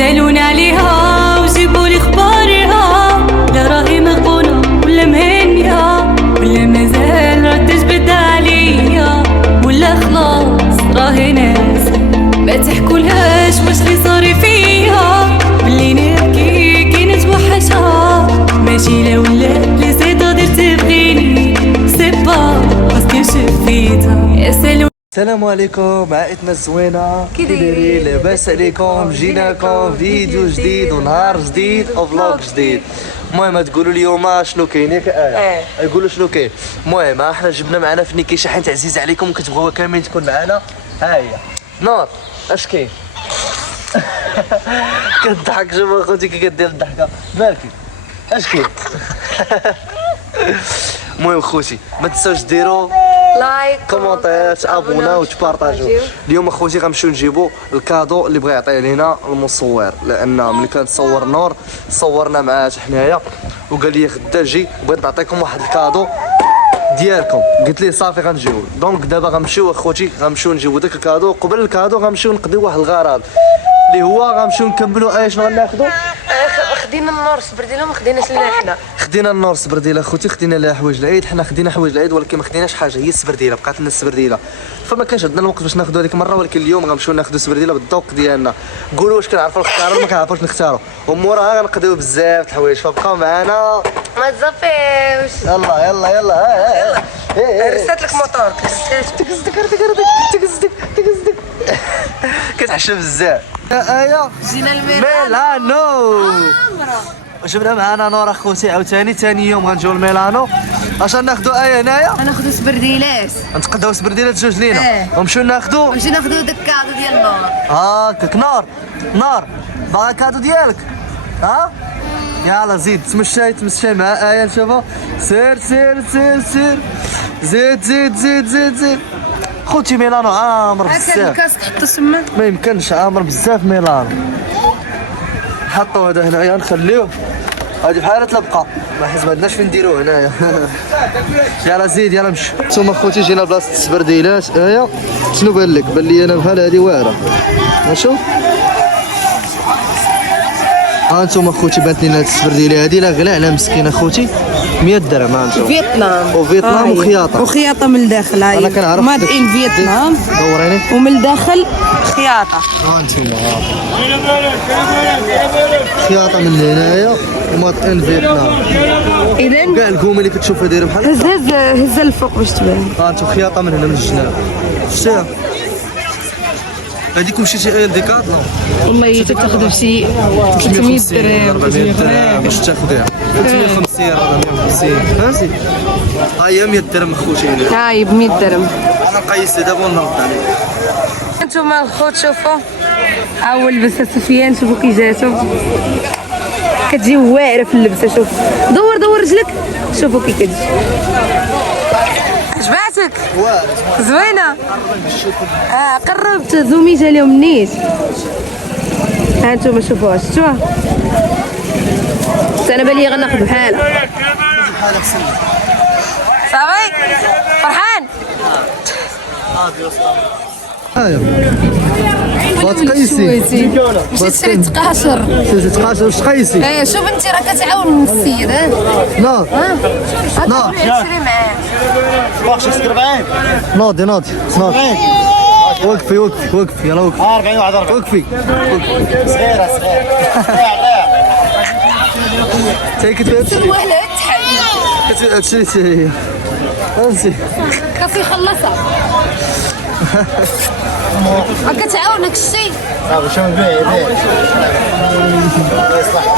سالونا عليها وجيبوا لي اخبارها، لا راهي مغبونه ولا مهنيه ولا مازال راه تجبد عليا، ولا خلاص راهي ناس ما تحكولهاش واش اللي صار فيها، بلي نبكي كي نتوحشها ماشي لا ولا لي سي تقدر تبغيني سي با باسكو شفيتها يا سلام. السلام عليكم عائلتنا الزوينه، كي دايرين؟ لاباس عليكم؟ جيناكم فيديو جديد ونهار جديد وفلوق جديد. المهم تقولوا لي اليوم شنو كاين ياك يقولوا شنو كاين. المهم احنا جبنا معنا فنيكي شحال عزيز عليكم وكتبغوا كاملين تكون معنا. ها هي نور اش كاين؟ كتضحك شوف اخوتي كي كدير الضحكه مالكي اش كاين؟ المهم خوتي ما تنساوش ديروا لايك كومونتير ابونا وتبارطاجيو. اليوم اخوتي غنمشيو نجيبو الكادو اللي بغى يعطيه لينا المصور، لان ملي كان تصور نور صورنا معاه حنايا وقال لي غدا جي بغيت نعطيكم واحد الكادو ديالكم، قلت ليه صافي غنجيو. دونك دابا غنمشيو اخوتي غنمشيو نجيبو داك الكادو. قبل الكادو غنمشيو نقضيو واحد الغرض اللي هو غنمشيو نكملوا شنو غناخذوا. خدينا النور سبرديله ما خديناش لنا حنا. خدينا النور سبرديله اخوتي، خدينا لها حوايج العيد، حنا خدينا حوايج العيد ولكن ما خديناش حاجه هي السبرديله، بقات لنا السبرديله فما كانش عندنا الوقت باش ناخذوا هذيك المره. ولكن اليوم غنمشيو ناخذوا السبرديله بالذوق ديالنا. قولوا واش كنعرفوا نختاروا ولا ما كنعرفوش نختاروا، وموراها غنقضيو بزاف د الحوايج فبقاو معنا ما تزفيوش. يلا يلا يلا. رسات لك موتور كتعشى بزاف. ايا جينا ميلانو جبنا معنا نور اخوتي عاوتاني ثاني يوم غنجيو لميلانو. اش ناخذوا هنايا؟ غناخذوا سبرديلات نتقداو سبرديلات جوج لينا ونمشيو ناخذوا داك الكادو ديال النور. هاكاك نار باغا كادو ديالك. ها يلا زيد تمشي مع ايه نشوفوا. سير زيد خوتي ميلانو عامر بزاف. هاكا الكاسك حطو سما ما يمكنش عامر بزاف ميلانو. حطوا هذا هنايا نخليوه هادي بحال تلبقى ما حيت ما عندناش فين نديروه هنايا. يلا زيد يلا مشي. نتوما خوتي جينا بلاصه السبرديلات. ايا شنو بان لك؟ بان لي انا بحال هادي واعره. نشوف ها انتم خوتي بانت لينا هاد السبرديله هادي لا غلا على مسكين اخوتي 100 درهم. ها انتم فيتنام وخياطه من الداخل. هاي انا كنعرف ماد ان فيتنام دوريني ومن الداخل خياطه. ها انتم خياطه من هنايا وماد ان فيتنام. اذا كاع الكوم اللي كتشوفها دايره بحال هز الفوق باش تبان. ها انتم خياطه من هنا من الجناب. شتيها هذيك مشيتي لديكاتلون والله تاخذ بشي 300 درهم 400 درهم باش تاخذيها 350 450 فهمتي. ها هي 100 درهم اخوتي هنا. هاي ب 100 درهم. انا نقيس دابا ونرد عليك. انتوما الخوت شوفوا ها هو اللبسه سفيان. شوفوا كي جاتو كتجي واعره في اللبسه. شوف دور رجلك شوفوا كي كتجي. عجباتك؟ زوينه. قربت زوميت عليهم نيت. ها انتوما شوفوها شفتوها. انا بالي غناخذ بحالها. صافي فرحان. باتقيسي مشيت شريت تقاشر. واش تقيسي؟ ايه شوف انت راه كتعاون السيد. ناض ناض شري معاه. باغي تسكر بعين ناضي وقفي يلا وقفي 40 واحد 40 وقفي صغيره تاي كتبات سروالة تحل كتبات شريتي فهمتي خاصو يخلصها. كتعاونك الشيء. شنو نبيع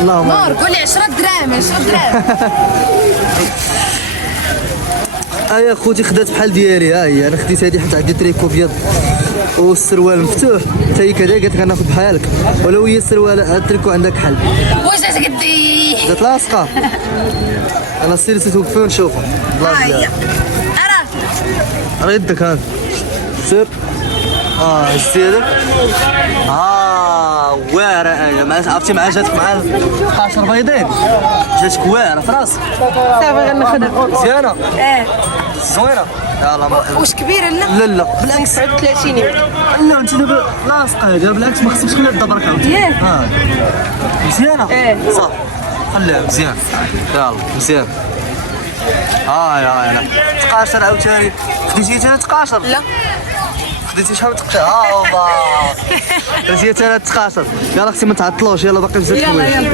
اللهم نور قولي 10 دراهم 10 دراهم. يا خوتي خدات بحال ديالي. ها هي انا خديت هذه حيت عندي تريكو ابيض والسروال مفتوح حتى هي كذا قالت لك غناخذ بحالك ولو هي السروال التريكو عندك حل. واش قدي جات لاصقه. انا سير توقفي ونشوفها. ها هي راه يدك ها سير. هزي هذاك. واعره انا ما عرفتي مع جاتك مع 10 بيضين جاتك واعره في راسك. صافي غناخذها مزيانه. اه زوينه. يلا مرحبا. واش كبيره لا لا بالعكس 39 يمكن. لا انت دابا لاصقه هذه بالعكس ما خصكش تخليها تدبرك عاوتاني. ياك مزيانه؟ إيه. صح خليها مزيان يلا مزيان. يلا تقاشر عاوتاني خديتي حتى تقاشر؟ لا خديتي شحال تقاشر؟ الله خديتي حتى تقاشر. يلا اختي ما تعطلوش يلا باقي بزاف يلا الحوايج.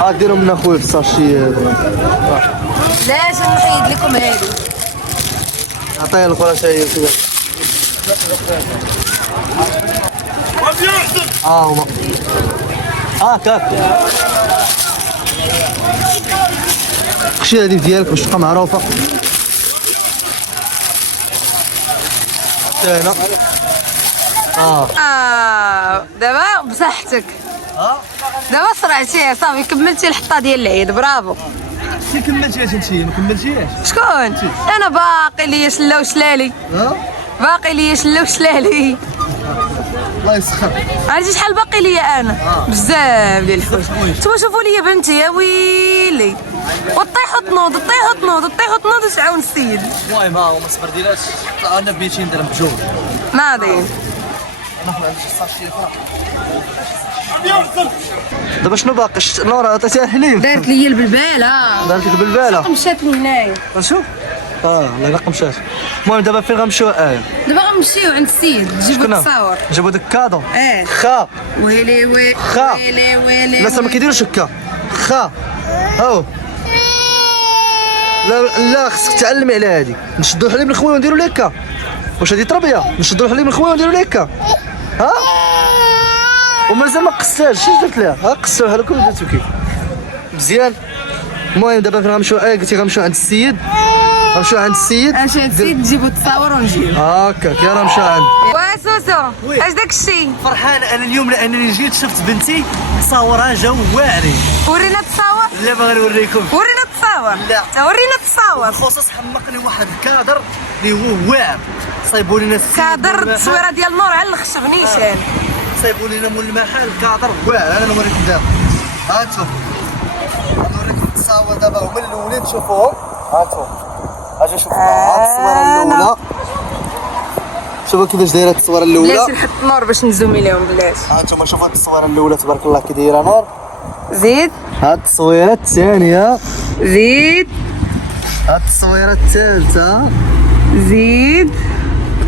يلا ديرهم من اخويا في الساشي. لاش نحيد لكم هادي عطيها لك حتى هي كذا. هما كاك خشي هذه ديالك باش تبقى معروفه. هنا دابا بصحتك دابا صرعتيه صافي كملتي الحطه ديال العيد برافو. انت كملتيهاش انت ما كملتيهاش. شكون انا باقي ليا شله وشلالي باقي ليا شله وشلالي. الله يسخر. عرفتي شحال باقي ليا انا بزاف ديال الحوايج. نتوما شوفوا ليا بنتي يا ويلي وطيحوا تنوض طيحوا تنوض وسعاون السيد. المهم هو ما صبر ديالهاش انا ب 200 درهم بجوج. ناضي دابا شنو باقي؟ نورا عطيتيها الحليب دارت ليا البلباله دارت لك بالباله. مشات لي هنايا. نشوف الله يلقى مشات. المهم دابا فين غنمشيو؟ دابا غنمشيو عند السيد نجيبو شكون التصاور. جابوا داك الكادو. خا ويلي ويلي خا. ويلي الناس ما كيديروش هكا. خا هاو لا خصك تعلمي على هادي. نشدو الحليب من الخويه ونديرو ليه هكا. واش هادي تربيه؟ نشدو الحليب من الخويه ونديرو ليه هكا. ومازال ما قصتهاش. شنو درت لها؟ قصوها لكم درتو كيف مزيان. المهم دابا فين غنمشيو؟ قلتي غنمشيو عند السيد. غنمشيو عند السيد. اش هاد السيد نجيبو التصاور ونجيو. هكاك يلا نمشيو عند. سوسو اش داك الشيء؟ فرحان انا اليوم لانني جيت شفت بنتي تصاورها جا واعرين. ورينا التصاور. لا ما غنوريكم. ورينا التصاور. لا. ورينا التصاور. بالخصوص حمقني واحد الكادر اللي هو واعر. صايبوا لنا كادر التصويره ديال نور على الخشب نيشان. صايبوا لنا مول المحل كادر واعر. انا نوريكم دابا. هانتوما نوريكم التصاور دابا هما الاولين تشوفوهم. هانتوما اجي شوفوا هاد التصويره الاولى. شوفوا كيفاش دايره التصويره الاولى. بلاتي نحط النور باش نزومي لهم بلاتي. هانتوما شوفوا هاد التصويره الاولى تبارك الله كي دايره نور. زيد هاد التصويره الثانيه. زيد هاد التصويره الثالثه. زيد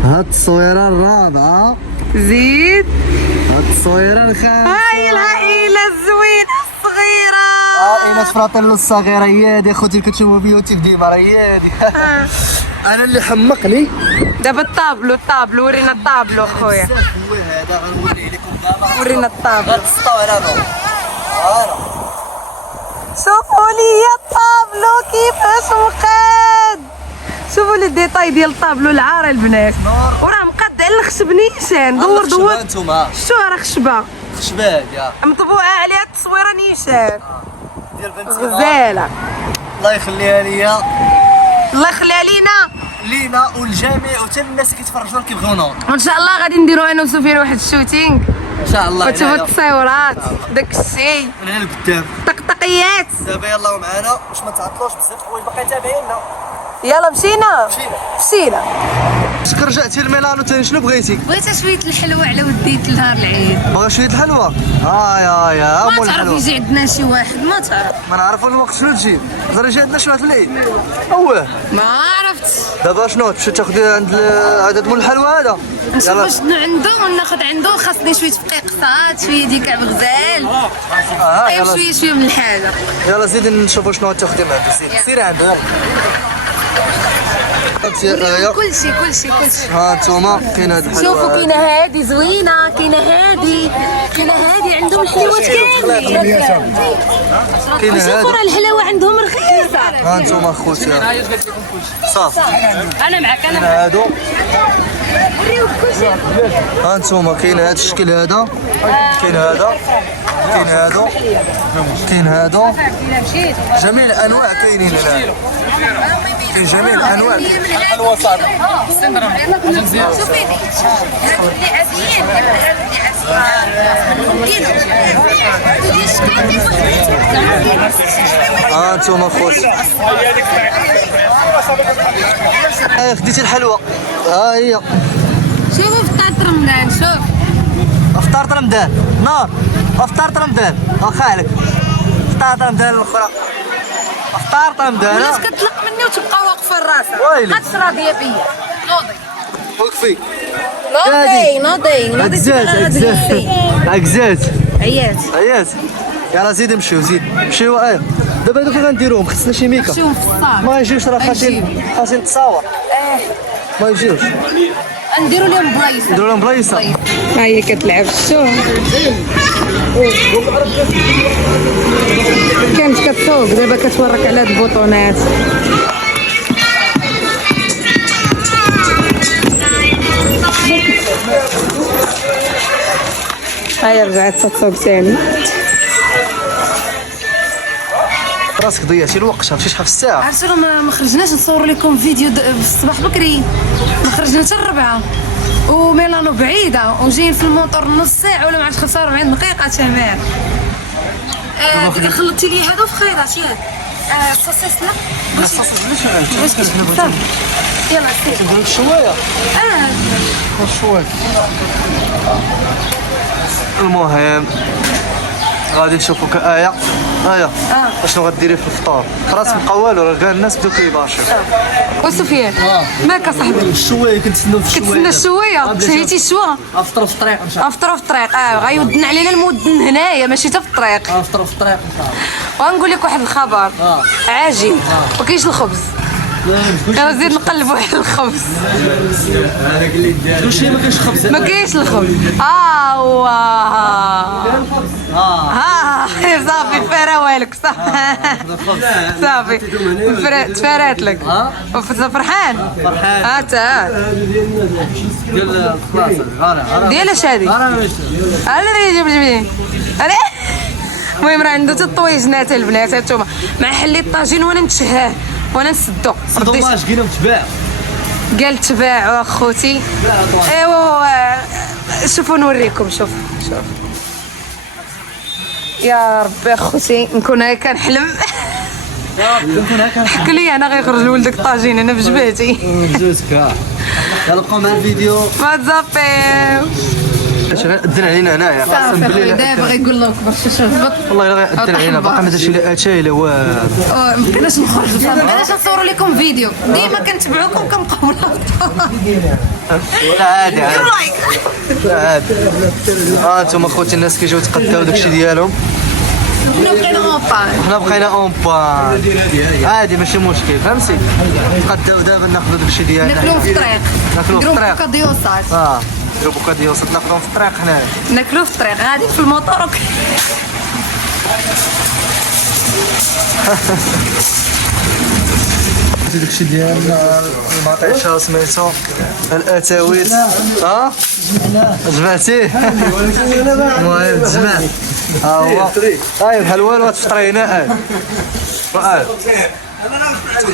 هاد التصويره الرابعه. زيد هاد التصويره الخامسه. هاي العائله الزوينه الصغيره. ايناس فراتيلو الصغيره هي هادي اخوتي كتشوفوا فيديوهاتي ديما هي هادي. انا اللي حمقني دابا الطابلو ورينا الطابلو خويا. هو هذا غنوريه لكم دابا. ورينا الطابلو. غتسطاو على نور. شوفوا لي الطابلو كيفاش مقاد. شوفوا لي الديتاي ديال الطابلو العار البنات. وراه مقاد على الخشب نيشان. دور انتوما شتو راه خشبه خشبات يا مطبوعه عليها التصويره نيشان. ديال بنتي غزاله الله يخليها ليا. الله يخليها لينا والجميع وحتى الناس اللي كيتفرجوا كيبغيو نور. وان شاء الله غادي نديرو انا وسفيان واحد الشوتينغ ان شاء الله. وتشوفوا التصاورات داك الشيء من هنا لقدام. طقطقيات. دابا يلا معانا باش ما تعطلوش بزاف الحوايج باقي تابعينا. يلا مشينا. شكون رجعتي لميلانو ثاني شنو بغيتي؟ بغيت شويه الحلوى على وديت لنهار العيد. بغا شويه الحلوى. يا ما مول تعرف الحلوى. يجي عندنا شي واحد ما تعرف. ما نعرفوا الوقت شنو تجي. نقدر يجي عندنا شويه في العيد. اوه ما عرفت. دابا شنو تمشي تاخذي عند عدد مول الحلوى هذا؟ نشوف شنو عنده وناخذ عنده. خاصني شويه فقيقصات شويه ديكاع بغزال. طيب شويه من الحاجه. يلا زيدي نشوفوا شنو تاخذي معك. سيري عنده يلا. كل شيء ها انتوما كاين هاد الحلوى. شوفوا كاينه هادي زوينه كاينه هادي عندهم الحلوات كاملين. كاين شوفوا راه الحلاوه عندهم رخيصه. ها انتوما خوتي صافي. انا معك هادو ها انتوما كاين هاد الشكل هذا. كاين هادو جميع الانواع كاينين هنا. كاين جميع الانواع. الوسط. شوفي اللي عزيين انتوما خوتي خديتي الحلوى ها هي شوفوا فطرت رمضان شوف افطرت رمضان نار افطرت رمضان واخا عليك افطرت رمضان الاخرى افطرت رمضان الناس كتطلق مني وتبقى واقفه راسها ويلي. هادشي راضيه بيا نوضي وقفي نوضي عكزات عيات يلا زيد نمشيو نمشيو دابا هادو فين غنديروهم خصنا شي ميكا شوف في الصال ما يجيوش راه خاصين نتصاور ما يجيوش نديروا لهم بلايص نديرو لهم بلايصه ها هي كتلعب شوف كانت كتسوق دابا كتورك على هاد البوطونات هاي رجعت تسوق ثاني راسك ضيعتي الوقت مشيتي في الساعه عرفتوا ما خرجناش نصور لكم فيديو في الصباح بكري ما خرجنا حتى الربعه وميلانو بعيده وجايين في الموطور نص ساعه ولا ما عرفتش 45 دقيقه تمام خلطتي لي هادو في خيرات ياك الصوصيص لا واش كتحب يلا سير نديرو شويه شويه المهم غادي نشوفوا كآية اشنو غديري في الفطور خلاص بقى والو راه كاع الناس بداو كيباشروا وسفيان مالك صاحبي الشويه كنتسناو في كتسنى الشويه شهيتي الشوا افطروا في الطريق ان شاء افطروا في الطريق غيودن علينا المودن هنايا ماشي حتى في الطريق الله افطروا في الطريق ان شاء الله وغنقول لك واحد الخبر عاجل ما كاينش الخبز غنزيد نقلبوا على الخبز واش ما كاينش خبز ما كاينش الخبز صافي فراوالك صح صافي تفرات لك فرحان ديال الخلاصه ديال اش هادي اللي جبتي المهم راه عنده حتى الطويجنات البنات هانتوما مع حلي الطاجين وانا نتشهاه وانا نسدو دوماج كاينه متباع قال تباع اخوتي ايوا شوفوا نوريكم شوف يا ربي اخوتي نكون هاي كنحلم حك لي انا غيخرج ولدك طاجين انا بجبهتي جوزك يلا بقاو مع الفيديو ما تزابيو الدن علينا هنايا قسم بالله دابا غيقول لك باش تهبط والله الا الدن علينا باقي ما دارش لي اتاي لا والو ما بقيناش نخرجوا صافي ما بقيناش نصور لكم فيديو ديما كنتبعوكم كنبقاو لا عادي لا عادي انتم اخوتي الناس كيجيو يتقداو داكشي ديالهم حنا بقينا اون بان عادي ماشي مشكل فهمتي نتقداو دابا ناخذوا داكشي ديالنا ناكلوه في الطريق ناكلوه في الطريق كديوصات نديرو بوكاديوصات ناخذوهم في الطريق حنايا ناكلوه في الطريق غادي في الموطور داكشي ديالنا المطيشه سميتو الاتاويت جمعتيه المهم تجمع ها هو بحال والو تفطري هنا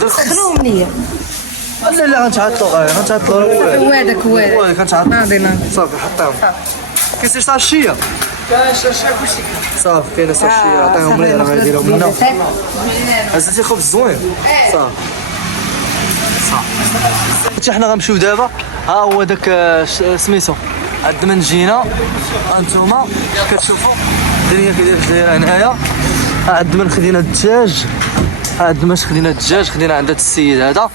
خذوهم ليا لا غنتعطلوا هوادك واه كنتعطلوا ناضينا صافي حطيهم كاين ساشيه صافي كاينه ساشيه عطيهم لي راه غيديروا منا هزتي خبز زوين صافي حتى حنا غنمشيو دابا ها هو داك سميتو عند من جينا انتوما كتشوفوا الدنيا كيداير دايره هنايا عند من خدينا الدجاج عند ما خدينا الدجاج خدينا عند هذا السيد هذا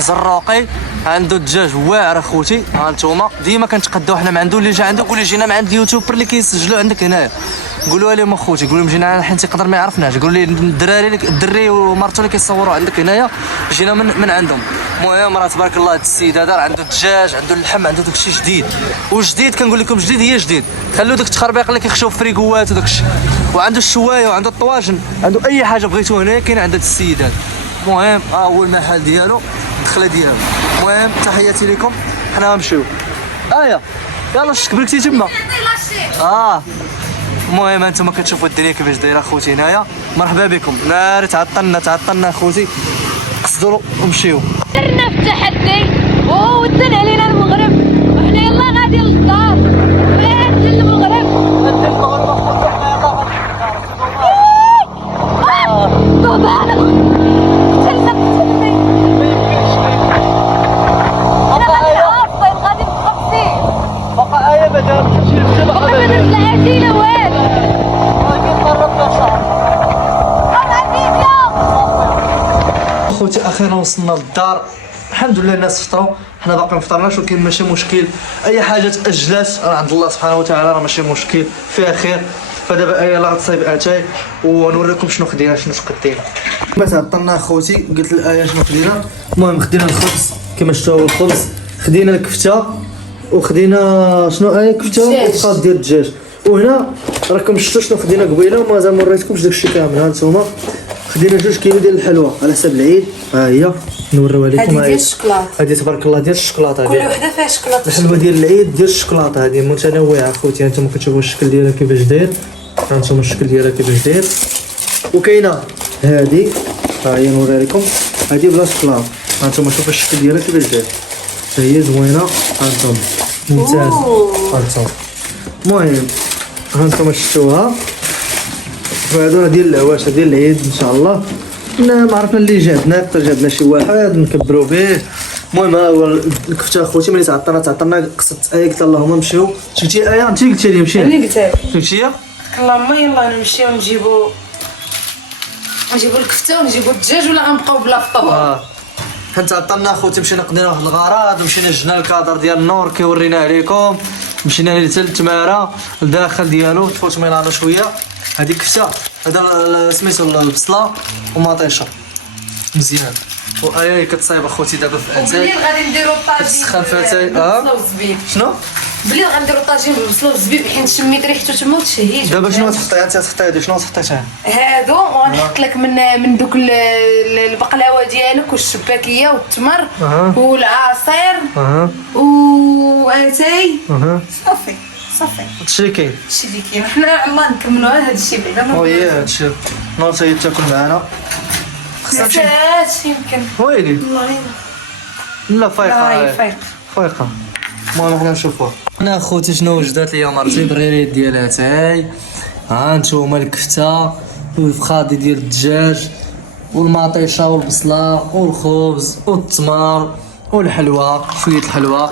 زراقي عنده الدجاج واعر اخوتي ها انتوما ديما كنتقداو حنا مع عنده اللي جا عندك واللي جينا مع عند اليوتيوبر اللي كيسجلوا عندك هنايا قولوا لهم اخوتي قولوا لهم جينا حنا تيقدر ما يعرفناش قولوا لي الدري ومرته اللي كيصوروا عندك هنايا جينا من عندهم المهم راه تبارك الله هذا السيد هذا راه عنده الدجاج عنده اللحم عنده داكشي جديد وجديد كنقول لكم جديد هي جديد خلوا داك التخربيق اللي كيخشوا في فريكوات وداكشي وعنده الشوايه وعنده الطواجن عنده اي حاجه بغيتو هنا كاين عند هذا السيد هذا المهم ها هو المحل ديالو الدخله ديالو المهم تحياتي لكم حنا غنمشيو يلا شكبركتي تما المهم انتم كتشوفوا الدنيا كيفاش دايره اخوتي هنايا مرحبا بكم ناري تعطلنا اخوتي قصدوا ومشيو درنا في التحدي ودن علينا المغرب وحنا يلا غادي للدار بلاد المغرب ما نزل عجينه والو. خوتي اخيرا وصلنا للدار، الحمد لله الناس فطروا، حنا باقي ما فطرناش ولكن ماشي مشكل، اي حاجه تاجلات راه عند الله سبحانه وتعالى راه ماشي مشكل، فيها خير. فدابا ايا لا غتصايب اتاي ونوريكم شنو خدينا شنو قدينا. ما تعطلنا اخوتي، قلت الايه شنو خدينا. المهم خدينا الخبز كما شفتوا هو الخبز، خدينا الكفته وخدينا شنو كفته وبقات ديال الدجاج. وهنا راكم شفتوا شنو خدينا قبيله ومازال ما وريتكمش داكشي كامل. ها نتوما خدينا 2 كيلو ديال الحلوى على حساب العيد، ها هي نوريوها لكم. هذه ديال الشوكولاط، هذه تبارك الله ديال الشوكولاته، كل وحده فيها شوكولاط. الحلوى ديال العيد ديال الشوكولاته هذه متنوعه اخوتي. هانتوما كتشوفوا الشكل ديالها كيفاش داير، هانتوما الشكل ديالها كيفاش داير. وكاينه هذه ها هي نوري لكم، هذه بلا شوكولاط، هانتوما شوفوا الشكل ديالها كيفاش داير، هي زوينه هانتوما ممتاز. هانتوما المهم هانتوما شفتوها، وهذو ديال العواشة ديال العيد ان شاء الله. ما عرفنا اللي جابنا، حتى جابنا شي واحد نكبروا به. المهم ها هو الكفته اخوتي، ملي تعطلنا قصت ايه، قلت اللهم نمشيو. شفتي ايه انت قلتي لي مشينا، اللي قلت لك شفتي اللهم يلا نمشيو نجيبو الكفته ونجيبو الدجاج ولا غنبقاو بلا فطور. حنا تعطلنا اخوتي، مشينا قضينا واحد الغرض ومشينا جبنا الكادر ديال النور كيوريناه لكم، مشينا ليه حتى للتماره الداخل ديالو تفوت ميلانو شويه. هذه كفته، هذا سميتو البصله ومطيشه مزيان. وايا كتصايب اخوتي دابا في اتاي. بليل غادي نديرو طاجين تسخن في اتاي. بالبصله والزبيب. شنو بليل غنديرو طاجين بالبصله والزبيب حيت شميت ريحته تما وتشهيت. دابا شنو تحطي انت؟ تحطي هادو شنو حطيتها؟ هادو وغنحط لك من دوك البقلاوه ديالك والشباكيه والتمر والعصير واتاي. صافي هادشي اللي كاين، هادشي اللي كاين. حنا على الله نكملوا هادشي بعدا. وي هادشي نور تاهي تاكل معنا. خصنا نمشي يمكن ويلي والله لا فايقه فايقه. المهم حنا نشوفوها. انا اخوتي شنو وجدات ليا مرتي بريريت ديالها تاي. ها نتوما الكفته والفخادي ديال الدجاج والمطيشه والبصله والخبز والتمر والحلوى، شويه الحلوى.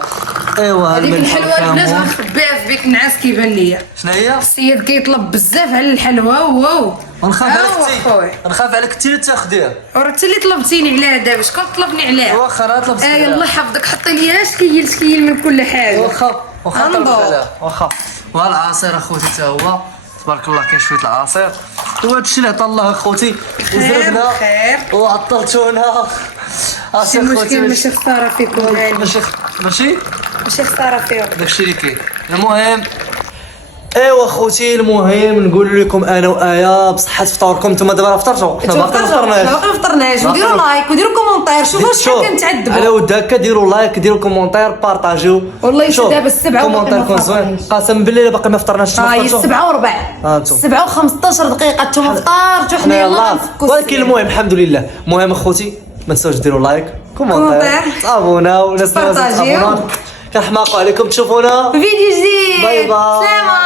ايوا هذيك الملح الحلوى البنات والكمون. غنخبيها في بيت النعاس كيبان ليا. شنو هي؟ السيد كيطلب بزاف على الحلوى. واو ونخاف عليك خويا، انت، نخاف عليك انت اللي تاخديها. وراه انت اللي طلبتيني عليها دابا. شكون طلبني عليها؟ واخا راه طلبت الله يحفظك، حطي ليها شكيل من كل حاجه. واخا طلبت انظر. عليها واخا. والعصير اخوتي حتى هو تبارك الله كاين شويه العصير. وهذا الشيء اللي عطا الله اخوتي، وزربنا خير. وعطلتونا. ماشي مشكل، ماشي خساره فيكم هاني، ماشي خساره فيهم. داكشي اللي كاين. المهم ايوا اخوتي، المهم نقول لكم انا وايا بصحه فطوركم. نتوما دابا راه فطرتوا، حنا باقي ما فطرناش. باقي ما فطرناش. وديروا لايك وديروا كومونتير، شوفوا شحال كنتعذبوا. على ود هكا ديروا لايك، ديروا كومونتير، بارطاجيو. والله دابا 7 كومونتير كون زوين. قسم بالله باقي ما فطرناش. هاي 7 وربع، 7 و15 دقيقه نتوما فطرتوا. حنا يلاه نفكوا. ولكن المهم الحمد لله. المهم اخوتي ما تنساوش ديروا لايك كومونتير تابوناو وناس بارطاجيو. كنحماقوا عليكم تشوفونا فيديو جديد. باي باي. سلام.